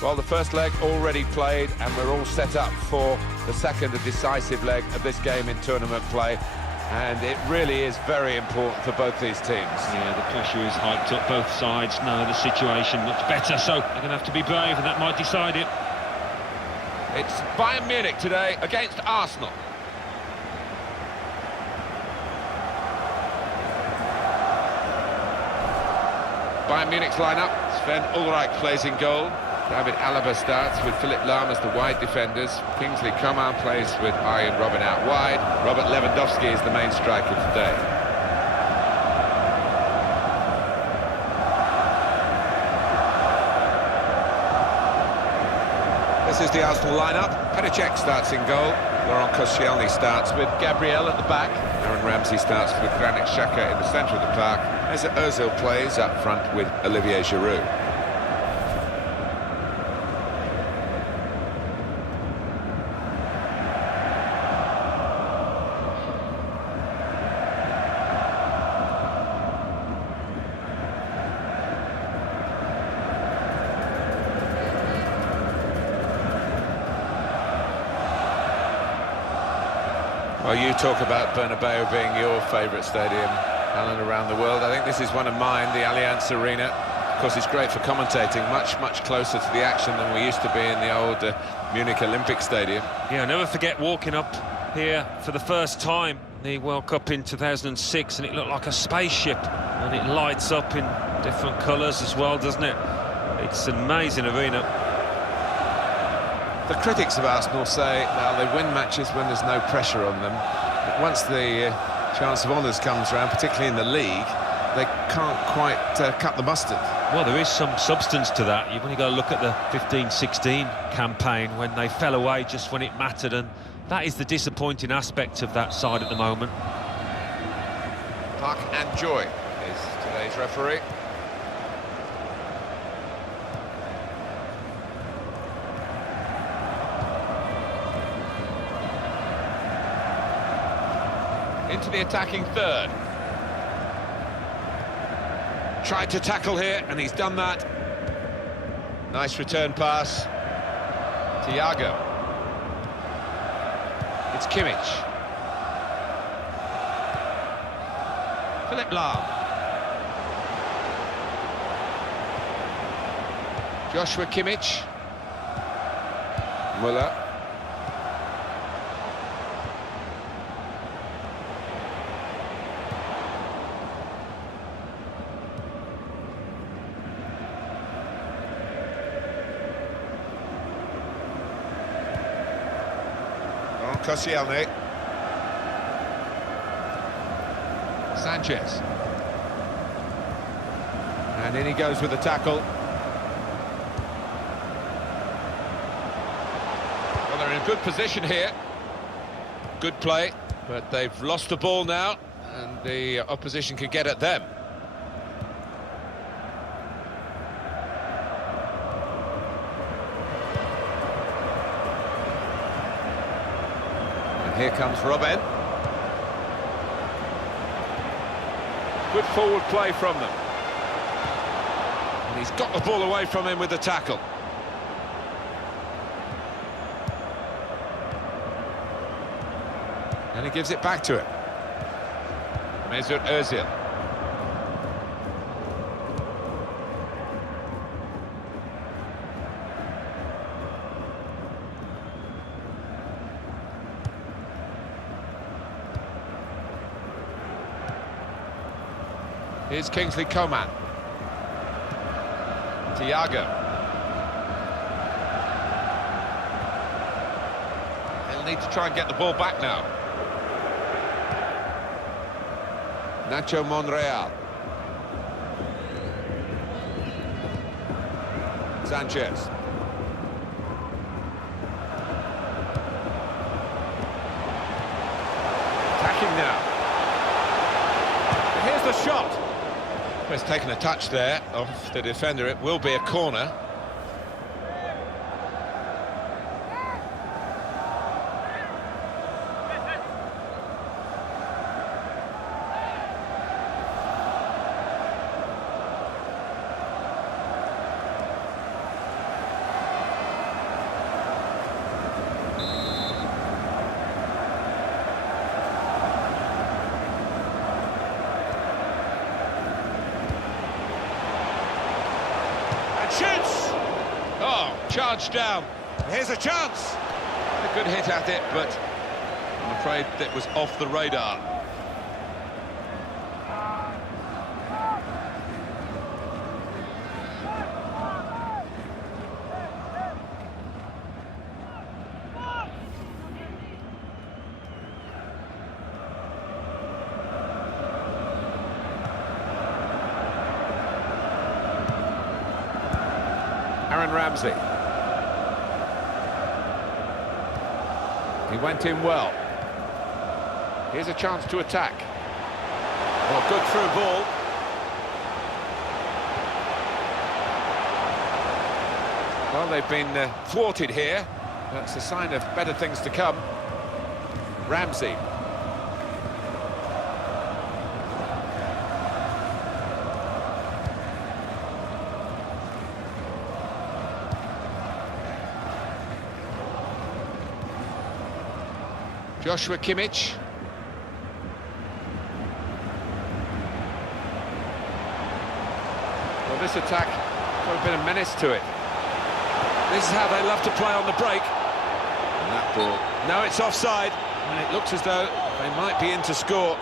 Well, the first leg already played, and we're all set up for the second and decisive leg of this game in tournament play. And it really is very important for both these teams. Yeah, the pressure is hyped up. Both sides know the situation much better, so they're going to have to be brave, and that might decide it. It's Bayern Munich today against Arsenal. Bayern Munich's lineup. Sven Ulreich plays in goal. David Alaba starts with Philipp Lahm as the wide defenders. Kingsley Coman plays with Arjen Robben out wide. Robert Lewandowski is the main striker today. This is the Arsenal lineup. Petr Cech starts in goal. Laurent Koscielny starts with Gabriel at the back. Aaron Ramsey starts with Granit Xhaka in the centre of the park. Mesut Ozil plays up front with Olivier Giroud. Well, you talk about Bernabeu being your favourite stadium, Alan, around the world. I think this is one of mine, the Allianz Arena. Of course, it's great for commentating, much closer to the action than we used to be in the old Munich Olympic Stadium. Yeah, I'll never forget walking up here for the first time, the World Cup in 2006, and it looked like a spaceship, and it lights up in different colours as well, doesn't it? It's an amazing arena. The critics of Arsenal say, well, they win matches when there's no pressure on them. But once the chance of honours comes around, particularly in the league, they can't quite cut the mustard. Well, there is some substance to that. You've only got to look at the 15-16 campaign when they fell away just when it mattered, and that is the disappointing aspect of that side at the moment. Park and Joy is today's referee. Into the attacking third. Tried to tackle here, and he's done that. Nice return pass. Thiago. It's Kimmich. Philipp Lahm. Joshua Kimmich. Müller. Koscielny. Sanchez. And in he goes with the tackle. Well, they're in a good position here. Good play, but they've lost the ball now, and the opposition can get at them. Here comes Robben. Good forward play from them. And he's got the ball away from him with the tackle. And he gives it back to him. Mesut Ozil. Here's Kingsley Coman. Thiago. They'll need to try and get the ball back now. Nacho Monreal. Sanchez. Attacking now. And here's the shot. Well, it's taken a touch there off the defender. It will be a corner. And shoots! Oh, charged down. Here's a chance. A good hit at it, but I'm afraid that was off the radar. Aaron Ramsey. He went in well. Here's a chance to attack. Well, good through ball. Well, they've been thwarted here. That's a sign of better things to come. Ramsey. Joshua Kimmich. Well, this attack got a bit of menace to it. This is how they love to play on the break. And that ball. No, it's offside. And it looks as though they might be in to score.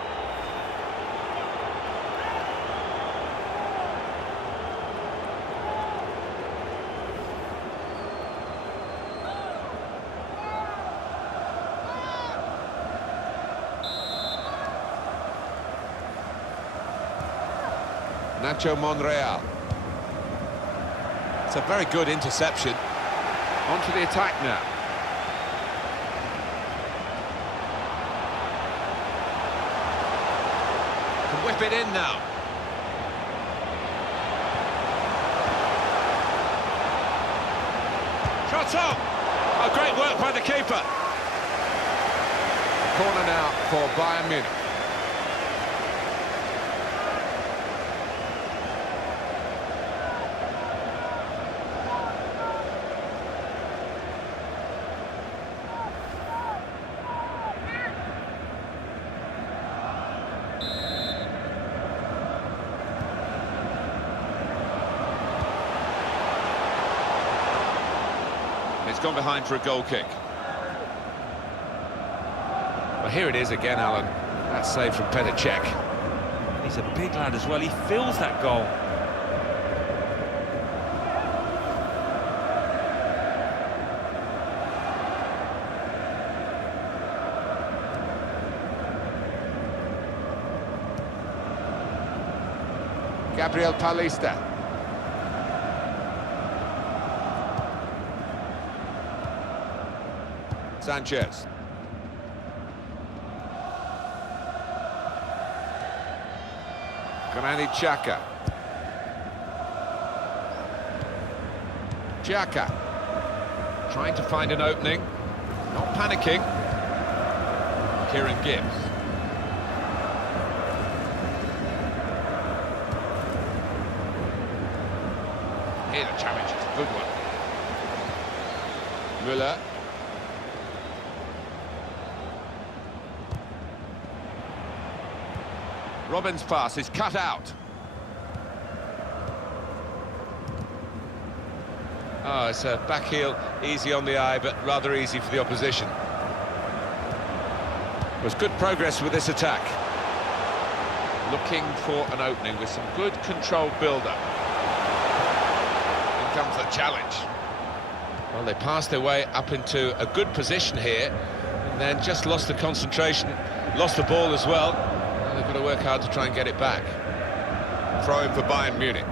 Nacho Monreal. It's a very good interception. Onto the attack now. Can whip it in now. Shots on! Oh, great work by the keeper. Corner now for Bayern Munich. It's gone behind for a goal kick. Well, here it is again, Alan. That's saved from Petr Cech. He's a big lad as well. He fills that goal. Gabriel Paulista. Sanchez. Granit Xhaka. Xhaka. Trying to find an opening. Not panicking. Kieran Gibbs. Here the challenge is a good one. Müller. Robben's pass is cut out. Oh, it's a back heel, easy on the eye, but rather easy for the opposition. It was good progress with this attack. Looking for an opening with some good controlled build-up. In comes the challenge. Well, they passed their way up into a good position here, and then just lost the concentration, lost the ball as well. They've got to work hard to try and get it back. Throw in for Bayern Munich.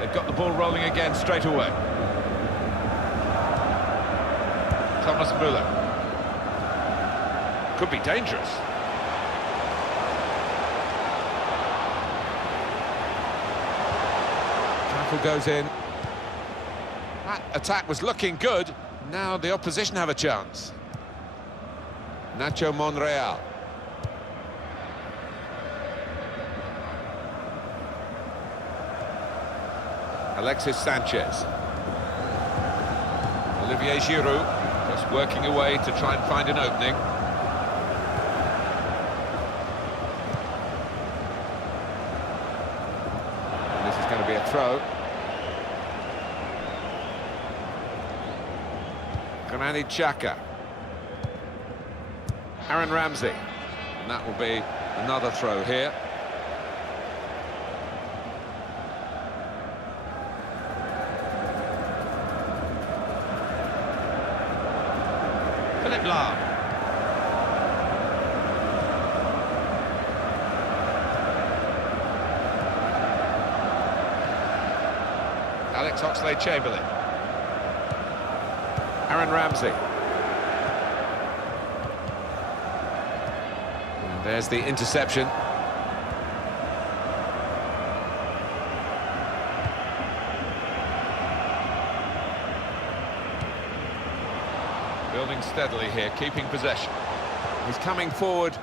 They've got the ball rolling again straight away. Thomas Müller. Could be dangerous. Tackle goes in. That attack was looking good. Now the opposition have a chance. Nacho Monreal. Alexis Sanchez. Olivier Giroud just working away to try and find an opening. throw. Granit Xhaka. Aaron Ramsey. And that will be another throw here. Philip Lahm. Alex Oxlade-Chamberlain. Aaron Ramsey. And there's the interception. Building steadily here, keeping possession. He's coming forward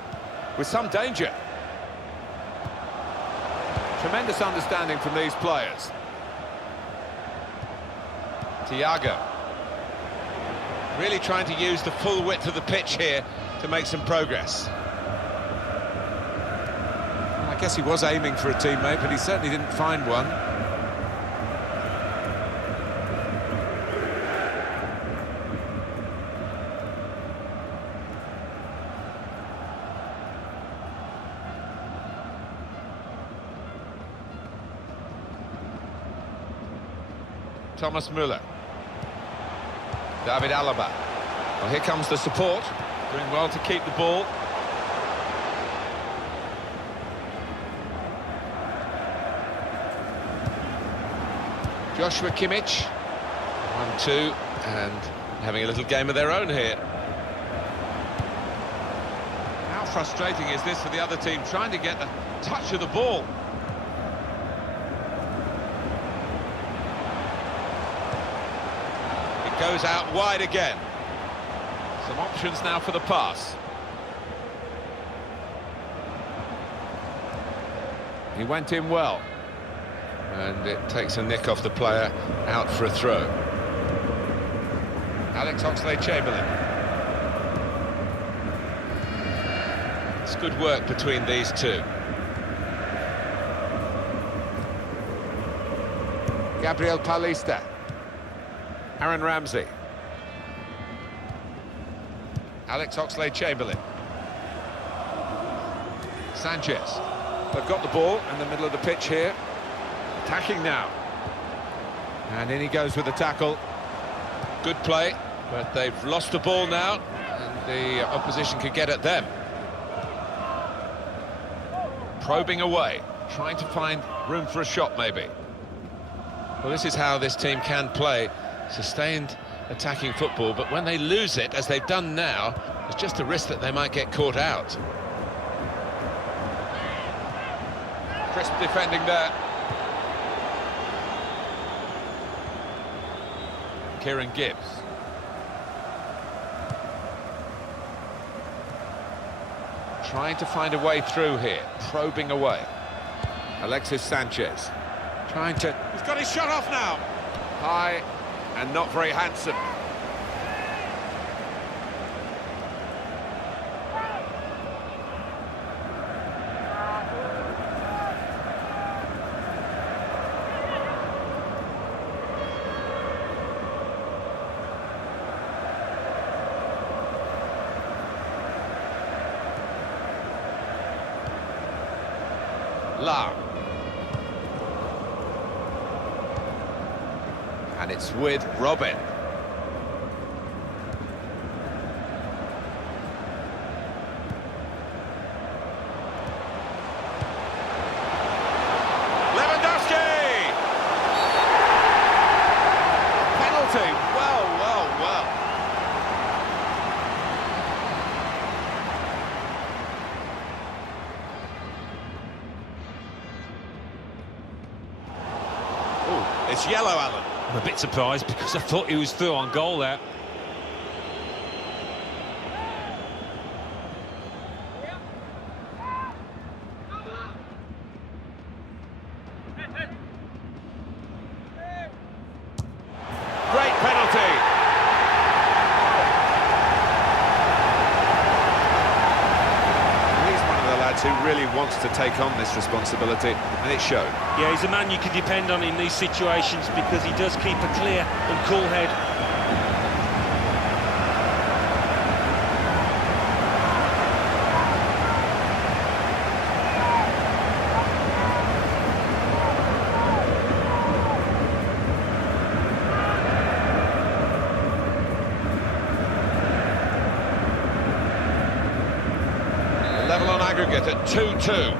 with some danger. Tremendous understanding from these players. Thiago. Really trying to use the full width of the pitch here to make some progress. Well, I guess he was aiming for a teammate, but he certainly didn't find one. Thomas Müller. David Alaba. Well, here comes the support. Doing well to keep the ball. Joshua Kimmich. 1-2, and having a little game of their own here. How frustrating is this for the other team, trying to get the touch of the ball? Goes out wide again. Some options now for the pass. He went in well. And it takes a nick off the player, out for a throw. Alex Oxlade-Chamberlain. It's good work between these two. Gabriel Paulista. Aaron Ramsey. Alex Oxlade-Chamberlain. Sanchez. They've got the ball in the middle of the pitch here. Attacking now. And in he goes with the tackle. Good play, but they've lost the ball now, and the opposition can get at them. Probing away, trying to find room for a shot maybe. Well, this is how this team can play. Sustained attacking football, but when they lose it, as they've done now, there's just a risk that they might get caught out. Crisp defending there. Kieran Gibbs. Trying to find a way through here, probing away. Alexis Sanchez. Trying to... He's got his shot off now! High. And not very handsome. Lahm. And it's with Robin. Lewandowski! Penalty. Well. Oh, it's yellow, Alan. I'm a bit surprised because I thought he was through on goal there. Great penalty. He's one of the lads who really wants wants to take on this responsibility, and it showed. Yeah, he's a man you can depend on in these situations because he does keep a clear and cool head. Level on aggregate at 2-2.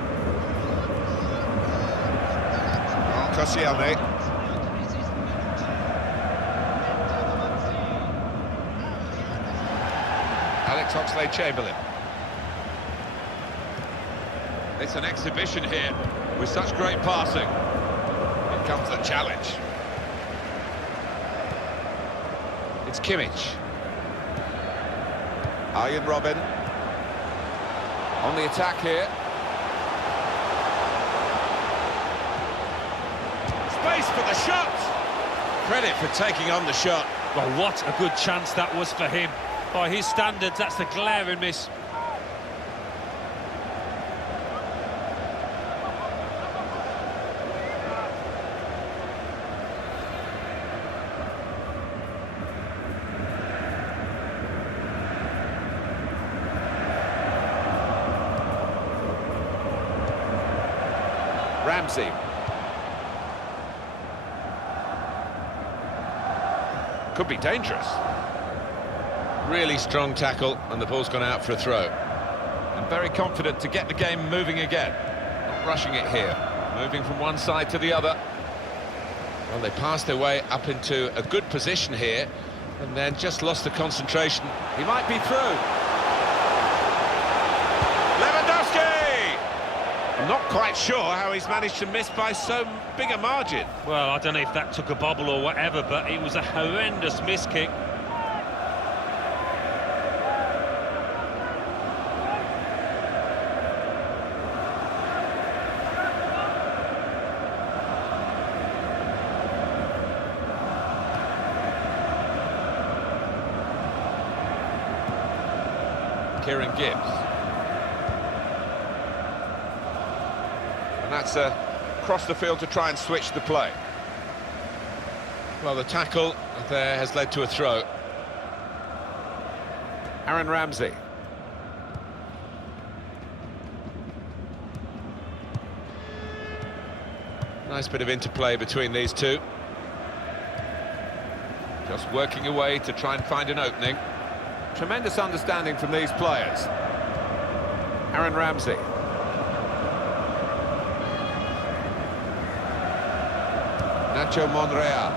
Koscielny. Alex Oxlade-Chamberlain. It's an exhibition here with such great passing. Here comes the challenge. It's Kimmich. Arjen Robben. On the attack here. Space for the shot. Credit for taking on the shot. Well, what a good chance that was for him. By his standards, that's the glaring miss. Ramsey. Could be dangerous. Really strong tackle, and the ball's gone out for a throw. And very confident to get the game moving again. Not rushing it here. Moving from one side to the other. Well, they passed their way up into a good position here, and then just lost the concentration. He might be through. I'm not quite sure how he's managed to miss by so big a margin. Well, I don't know if that took a bobble or whatever, but it was a horrendous miss kick. Kieran Gibbs. And that's across the field to try and switch the play. Well, the tackle there has led to a throw. Aaron Ramsey. Nice bit of interplay between these two. Just working away to try and find an opening. Tremendous understanding from these players. Aaron Ramsey. Nacho Monreal.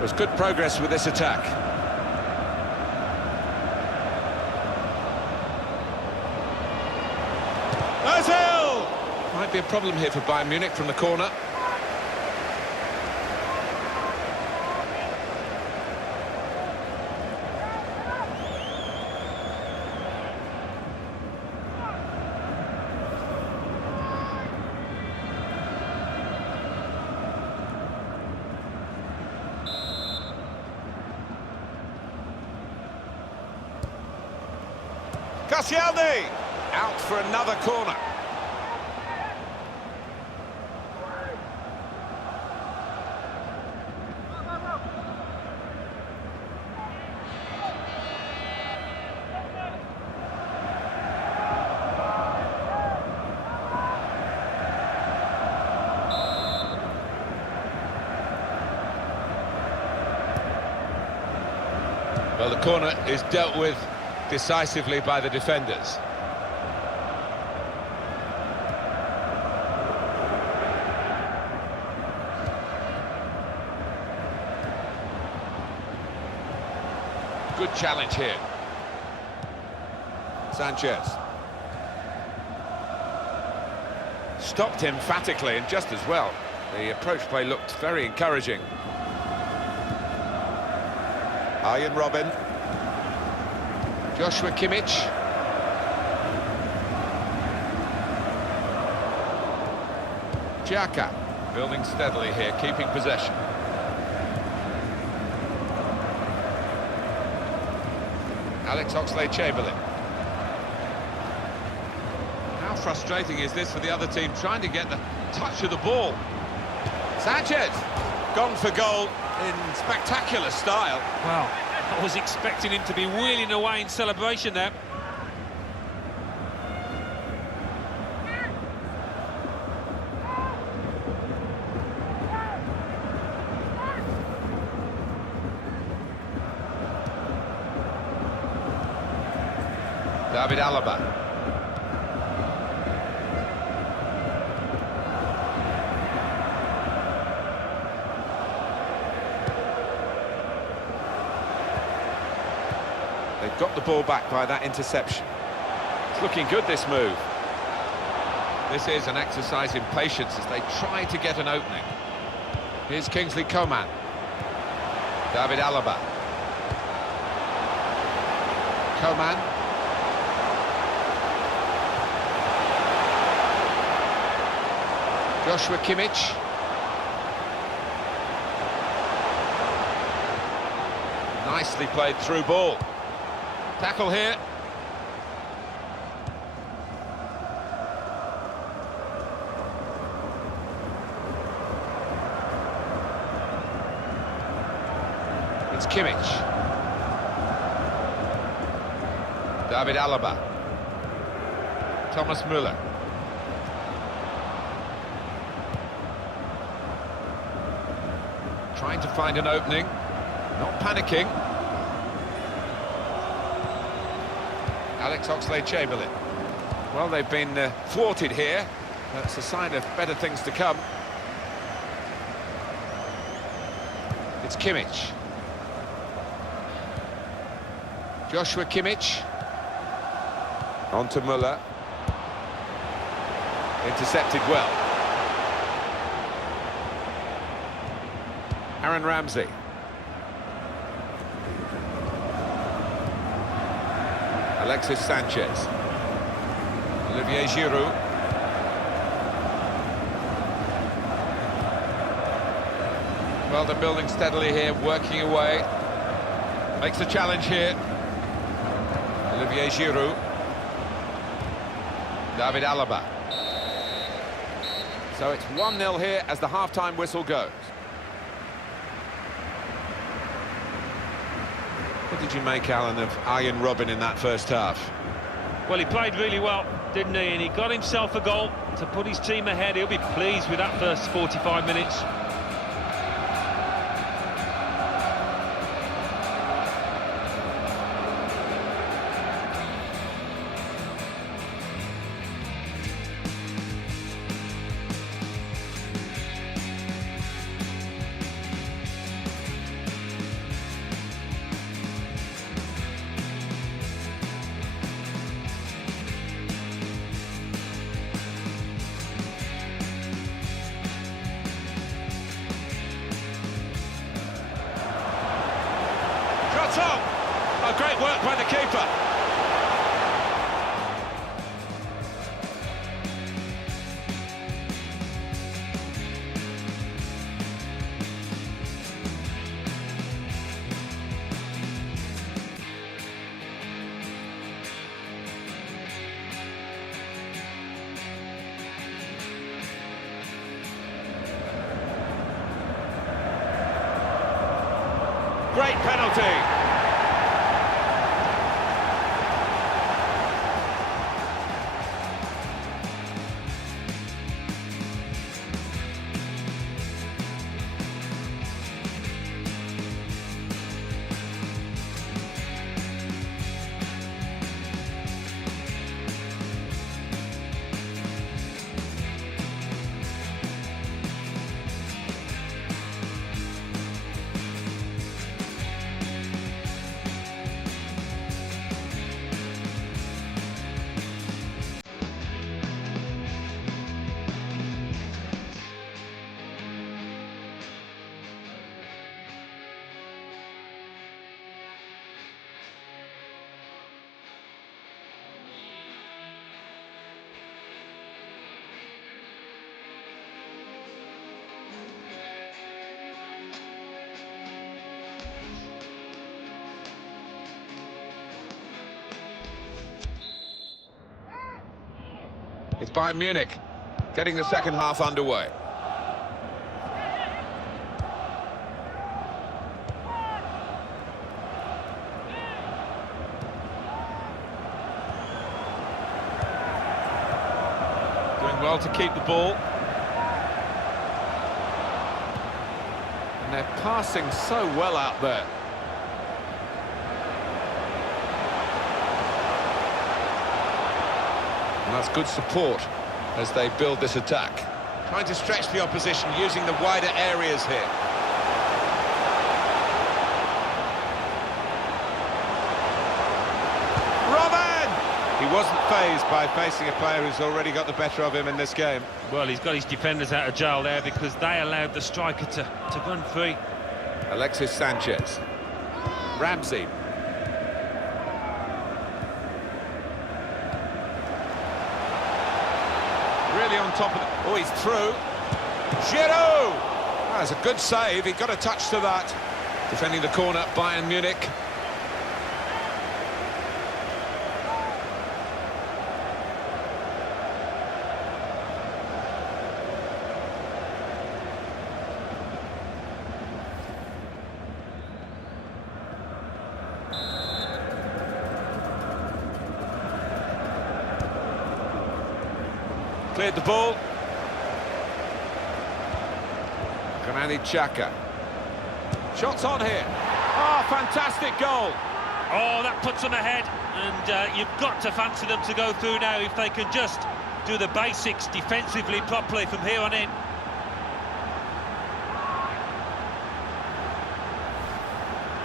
There's good progress with this attack. Ozil! Might be a problem here for Bayern Munich from the corner. Koscielny! Out for another corner. Well, the corner is dealt with decisively by the defenders. Good challenge here. Sanchez. Stopped emphatically and just as well. The approach play looked very encouraging. Arjen Robben. Joshua Kimmich. Xhaka building steadily here, keeping possession. Alex Oxlade-Chamberlain. How frustrating is this for the other team, trying to get the touch of the ball. Sanchez, gone for goal in spectacular style. Well, I was expecting him to be wheeling away in celebration there. David Alaba. They've got the ball back by that interception. It's looking good, this move. This is an exercise in patience as they try to get an opening. Here's Kingsley Coman. David Alaba. Coman. Joshua Kimmich. Nicely played through ball. Tackle here. It's Kimmich. David Alaba. Thomas Müller. Trying to find an opening. Not panicking. Alex Oxlade-Chamberlain. Well, they've been thwarted here. That's a sign of better things to come. It's Kimmich. Joshua Kimmich. On to Müller. Intercepted well. Aaron Ramsey. Alexis Sanchez. Olivier Giroud. Well, they're building steadily here, working away. Makes a challenge here. Olivier Giroud. David Alaba. So it's 1-0 here as the half-time whistle goes. What did you make, Alan, of Arjen Robben in that first half? Well, he played really well, didn't he? And he got himself a goal to put his team ahead. He'll be pleased with that first 45 minutes. Oh, great work by the keeper. Great penalty. It's Bayern Munich getting the second half underway. Doing well to keep the ball. And they're passing so well out there. And that's good support as they build this attack. Trying to stretch the opposition using the wider areas here. He wasn't fazed by facing a player who's already got the better of him in this game. Well, he's got his defenders out of jail there because they allowed the striker to run free. Alexis Sanchez. Ramsey. Really on top of it. Oh, he's through. Giroud! That's a good save. He got a touch to that. Defending the corner, Bayern Munich. Cleared the ball. Granit Xhaka. Shots on here. Oh, fantastic goal. Oh, that puts them ahead. And you've got to fancy them to go through now if they can just do the basics defensively properly from here on in.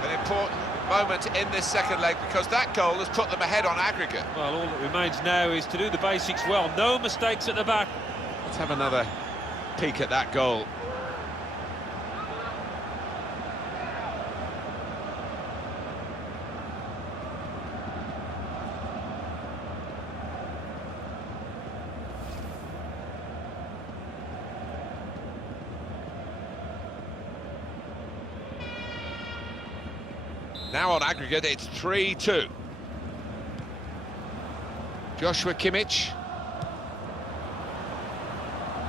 An important moment in this second leg because that goal has put them ahead on aggregate. Well, all that remains now is to do the basics well. No mistakes at the back. Let's have another peek at that goal. Now on aggregate, it's 3-2. Joshua Kimmich.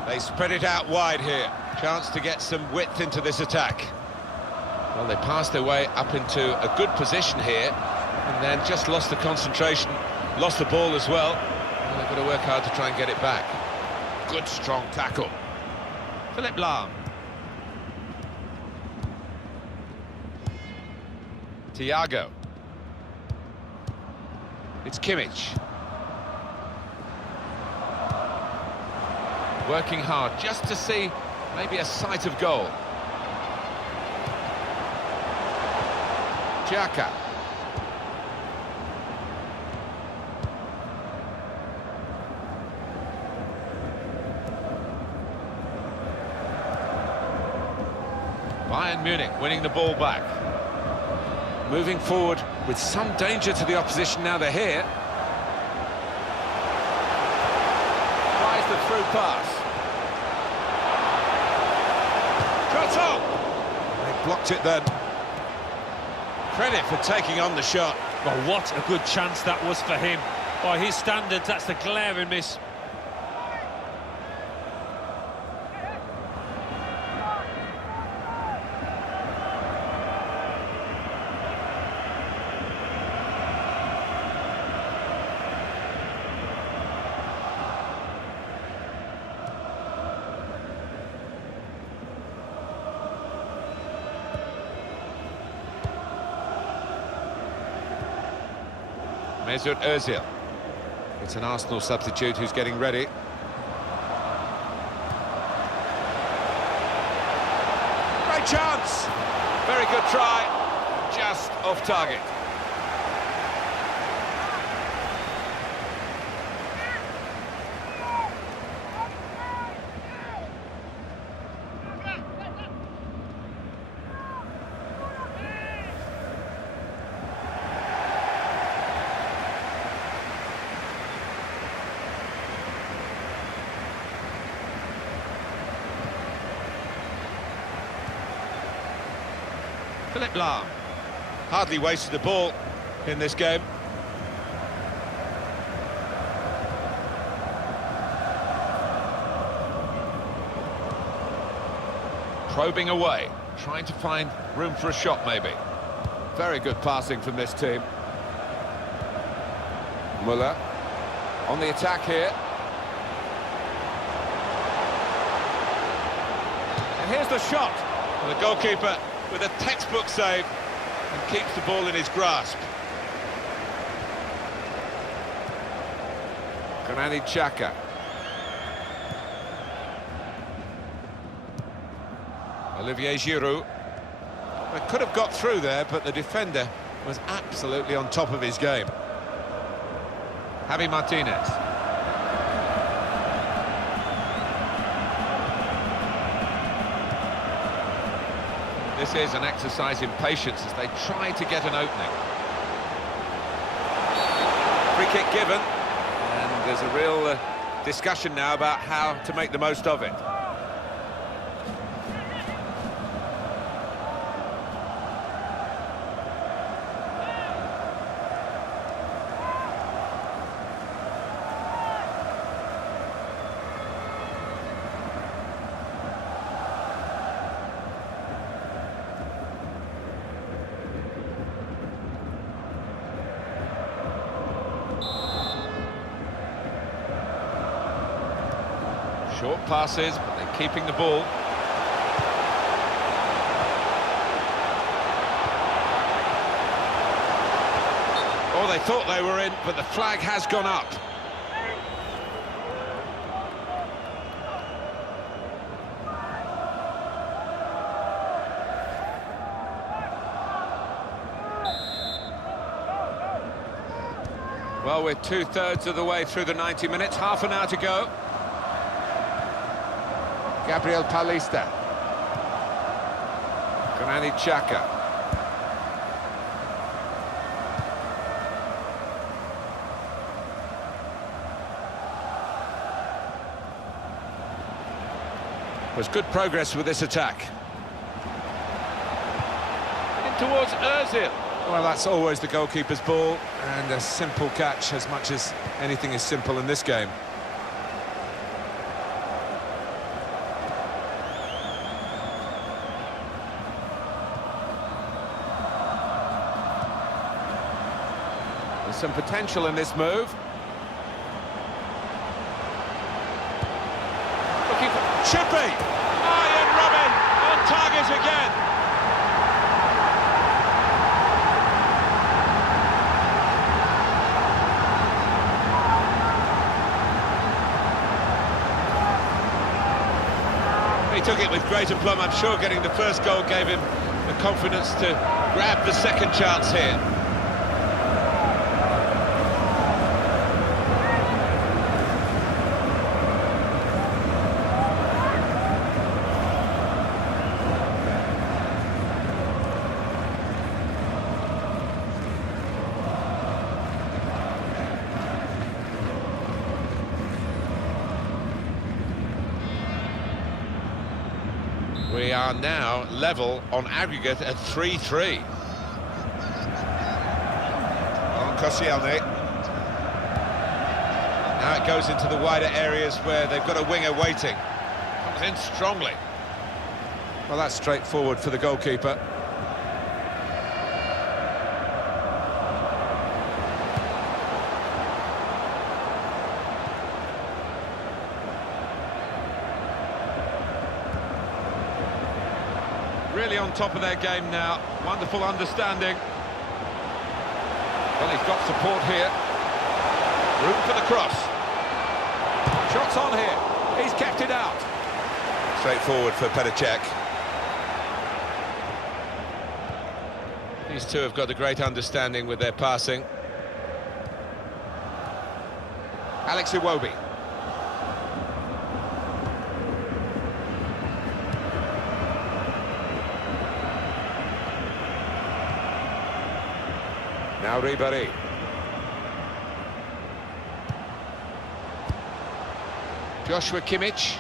They spread it out wide here. Chance to get some width into this attack. Well, they passed their way up into a good position here, and then just lost the concentration, lost the ball as well. And they've got to work hard to try and get it back. Good, strong tackle. Philipp Lahm. Thiago. It's Kimmich. Working hard just to see maybe a sight of goal. Xhaka. Bayern Munich winning the ball back. Moving forward with some danger to the opposition now they're here. Tries the through pass. Shot on! They blocked it then. Credit for taking on the shot. Well, what a good chance that was for him. By his standards, that's the glaring miss. Mesut Ozil. It's an Arsenal substitute who's getting ready. Great chance! Very good try, just off target. Philipp Lahm hardly wasted the ball in this game. Probing away, trying to find room for a shot maybe. Very good passing from this team. Muller on the attack here. And here's the shot. And the goalkeeper with a textbook save and keeps the ball in his grasp. Granit Xhaka. Olivier Giroud. They could have got through there, but the defender was absolutely on top of his game. Javi Martinez. This is an exercise in patience as they try to get an opening. Free kick given, and there's a real discussion now about how to make the most of it. Short passes, but they're keeping the ball. Oh, they thought they were in, but the flag has gone up. Well, we're two-thirds of the way through the 90 minutes, half an hour to go. Gabriel Paulista. Granit Xhaka. Was good progress with this attack. In towards Ozil. Well, that's always the goalkeeper's ball, and a simple catch as much as anything is simple in this game. There's some potential in this move. Looking for Chippy! Iron Robin on target again! He took it with great aplomb. I'm sure getting the first goal gave him the confidence to grab the second chance here. We are now level on aggregate at 3-3. On Koscielny. Now it goes into the wider areas where they've got a winger waiting. Comes in strongly. Well, that's straightforward for the goalkeeper. Really on top of their game now. Wonderful understanding. Well, he's got support here. Room for the cross. Shots on here. He's kept it out. Straightforward for Petr Cech. These two have got a great understanding with their passing. Alex Iwobi. Now Ribéry. Joshua Kimmich.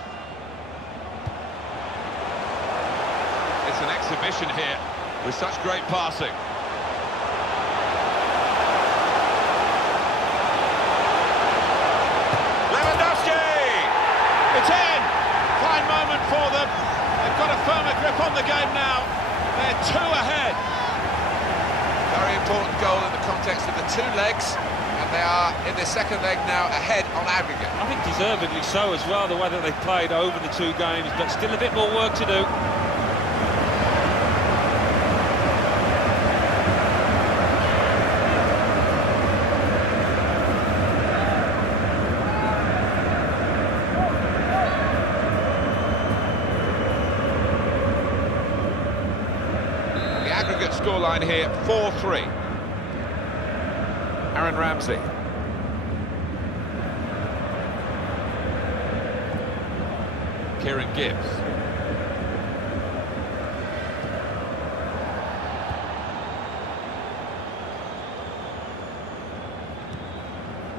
It's an exhibition here with such great passing. Lewandowski! It's in! Fine moment for them. They've got a firmer grip on the game now. They're 2 ahead. Very important goal in the context of the 2 legs, and they are in the second leg now ahead on aggregate. I think deservedly so as well, the way that they've played over the 2 games, but still a bit more work to do. Aggregate scoreline here, 4-3. Aaron Ramsey. Kieran Gibbs.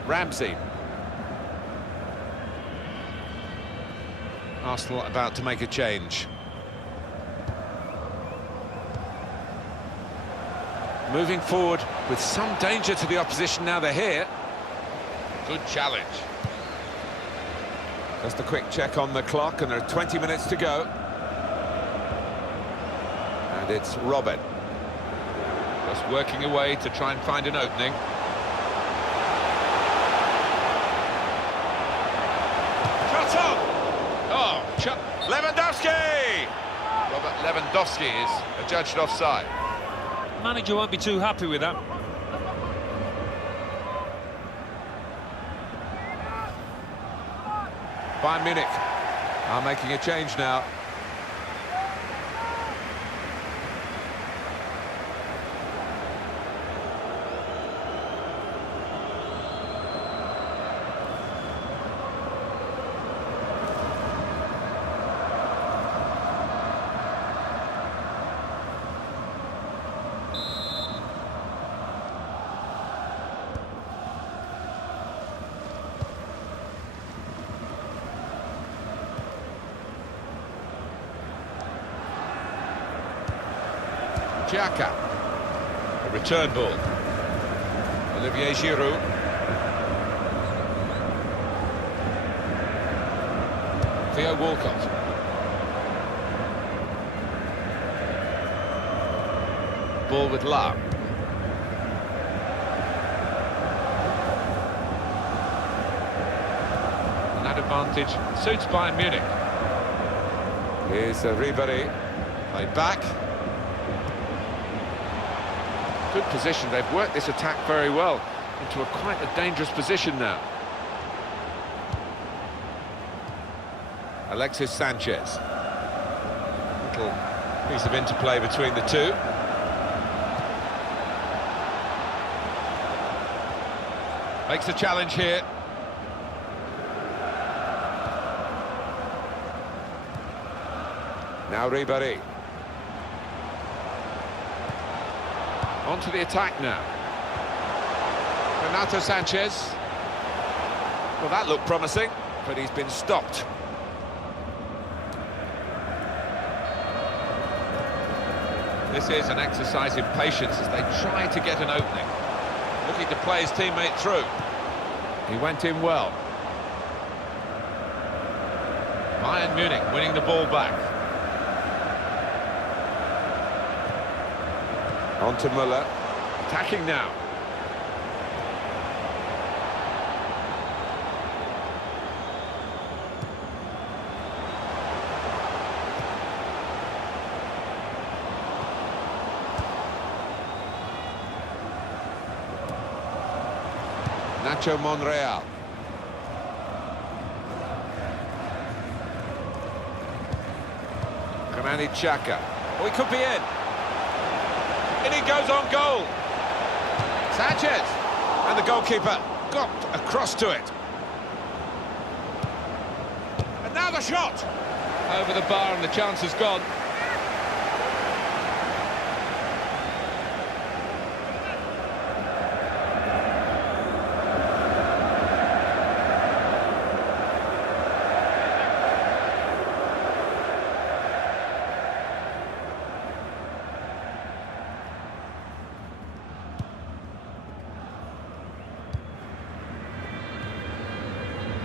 Ramsey. Arsenal about to make a change. Moving forward with some danger to the opposition now they're here. Good challenge. Just a quick check on the clock, and there are 20 minutes to go. And it's Robin. Just working away to try and find an opening. Shot on! Oh, Lewandowski! Robert Lewandowski is adjudged offside. Manager won't be too happy with that. Bayern Munich are making a change now. Xhaka, a return ball. Olivier Giroud. Theo Walcott. Ball with Lam. And that advantage suits Bayern Munich. Here's Ribéry, played back. Good position, they've worked this attack very well into quite a dangerous position now. Alexis Sanchez. Little piece of interplay between the two. Makes the challenge here. Now Ribéry. On to the attack now. Renato Sanchez. Well, that looked promising, but he's been stopped. This is an exercise in patience as they try to get an opening. Looking to play his teammate through. He went in well. Bayern Munich winning the ball back. On to Müller, attacking now. Nacho Monreal. Granit Xhaka. Oh, he could be in. And he goes on goal. Sanchez. And the goalkeeper got across to it. And now the shot. Over the bar and the chance is gone.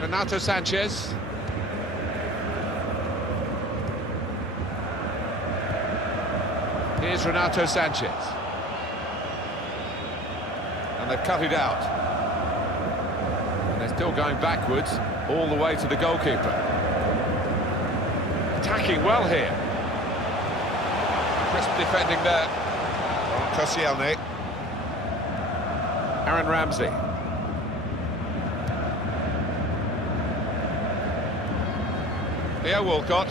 Renato Sanchez. Here's Renato Sanchez. And they've cut it out. And they're still going backwards, all the way to the goalkeeper. Attacking well here. Crisp defending there. Koscielny. Aaron Ramsey. Theo Walcott.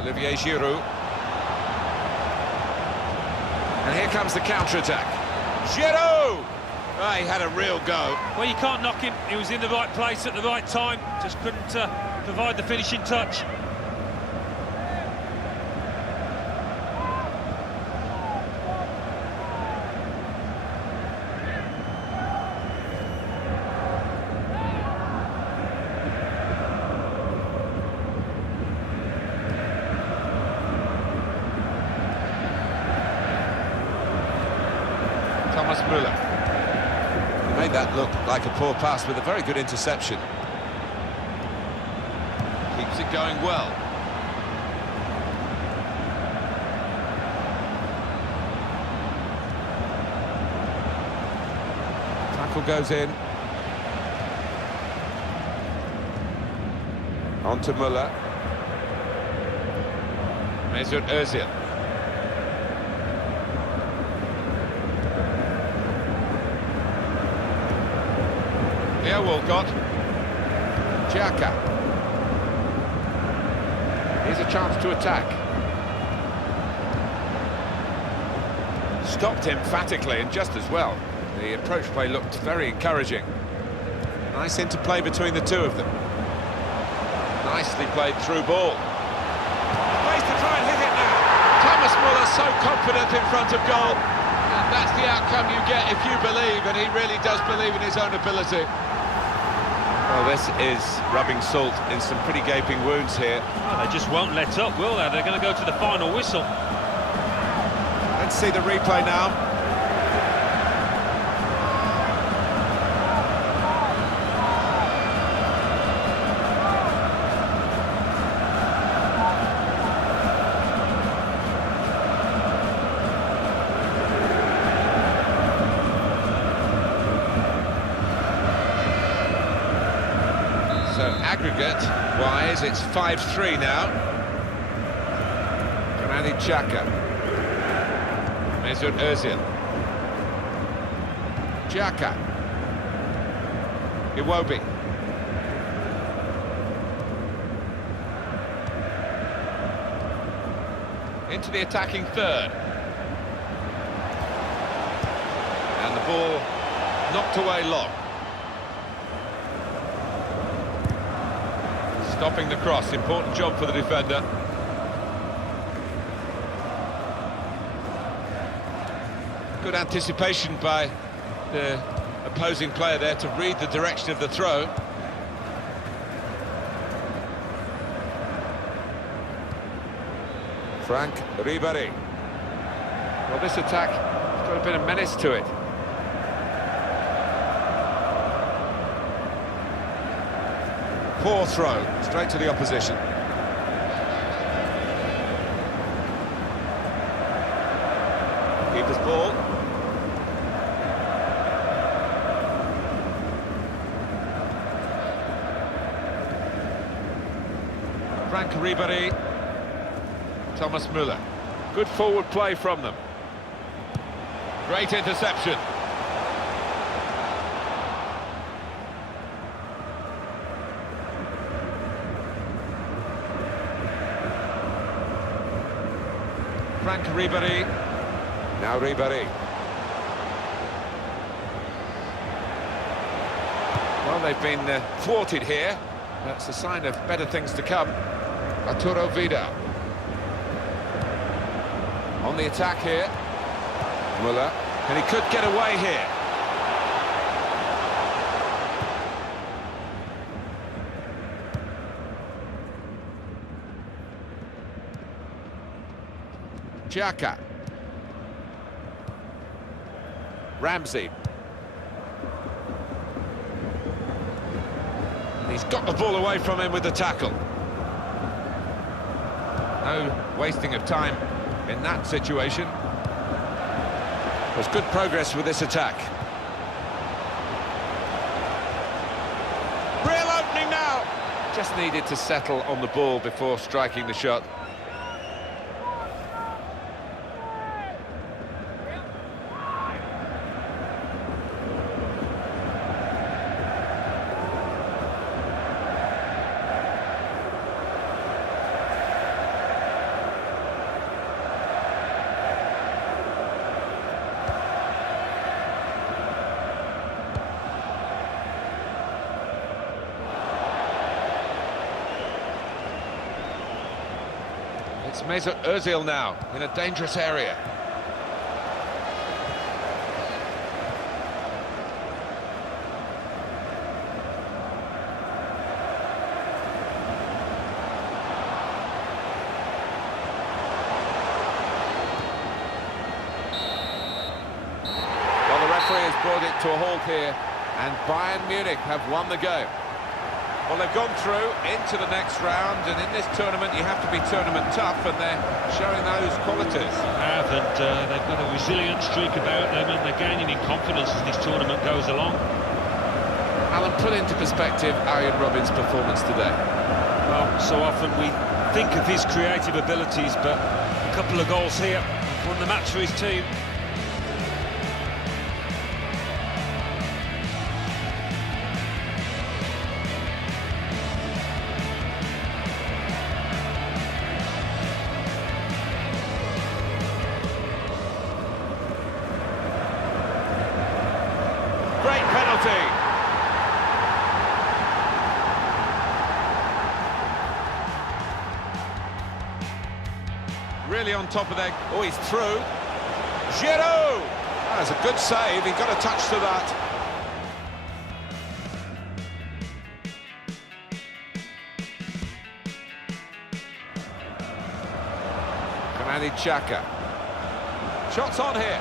Olivier Giroud. And here comes the counter-attack. Giroud! Oh, he had a real go. Well, you can't knock him. He was in the right place at the right time. Just couldn't provide the finishing touch. Thomas Müller. He made that look like a poor pass with a very good interception. Keeps it going well. Tackle goes in. On to Müller. Mesut Özil. Theo Walcott. Xhaka. Here's a chance to attack. Stopped emphatically and just as well. The approach play looked very encouraging. Nice interplay between the two of them. Nicely played through ball. Place to try and hit it now. Thomas Müller so confident in front of goal. And that's the outcome you get if you believe, and he really does believe in his own ability. Well, this is rubbing salt in some pretty gaping wounds here. Well, they just won't let up, will they? They're going to go to the final whistle. Let's see the replay now. So aggregate-wise, it's 5-3 now. Granit Xhaka. Mesut Özil. Xhaka. Iwobi. Into the attacking third. And the ball knocked away long. Stopping the cross, important job for the defender. Good anticipation by the opposing player there to read the direction of the throw. Frank Ribéry. Well, this attack has got a bit of menace to it. Poor throw, straight to the opposition. Keeper's ball. Frank Ribéry. Thomas Müller. Good forward play from them. Great interception. Frank Ribéry. Now Ribéry. Well, they've been thwarted here. That's a sign of better things to come. Arturo Vidal. On the attack here. Müller. And he could get away here. Xhaka. Ramsey. And he's got the ball away from him with the tackle. No wasting of time in that situation. There's good progress with this attack. Real opening now! Just needed to settle on the ball before striking the shot. It's Mesut Ozil now, in a dangerous area. Well, the referee has brought it to a halt here, and Bayern Munich have won the game. Well, they've gone through into the next round, and in this tournament you have to be tournament tough, and they're showing those qualities. They have, and they've got a resilient streak about them, and they're gaining in confidence as this tournament goes along. Alan, put into perspective Arjen Robben's performance today. Well, so often we think of his creative abilities, but a couple of goals here won the match for his team. Great penalty. Really on top of that. Oh, he's through. Giroud! That's a good save. He got a touch to that. Kamani Xhaka. Shots on here.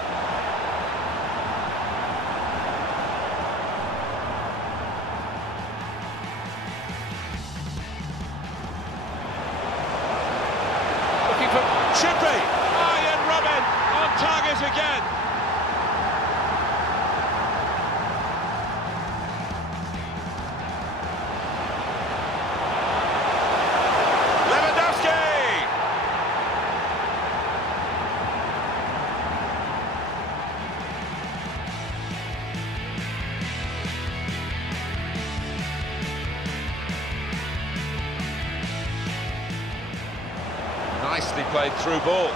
Should be. Arjen Robben on target again. Lewandowski! Nicely played through ball.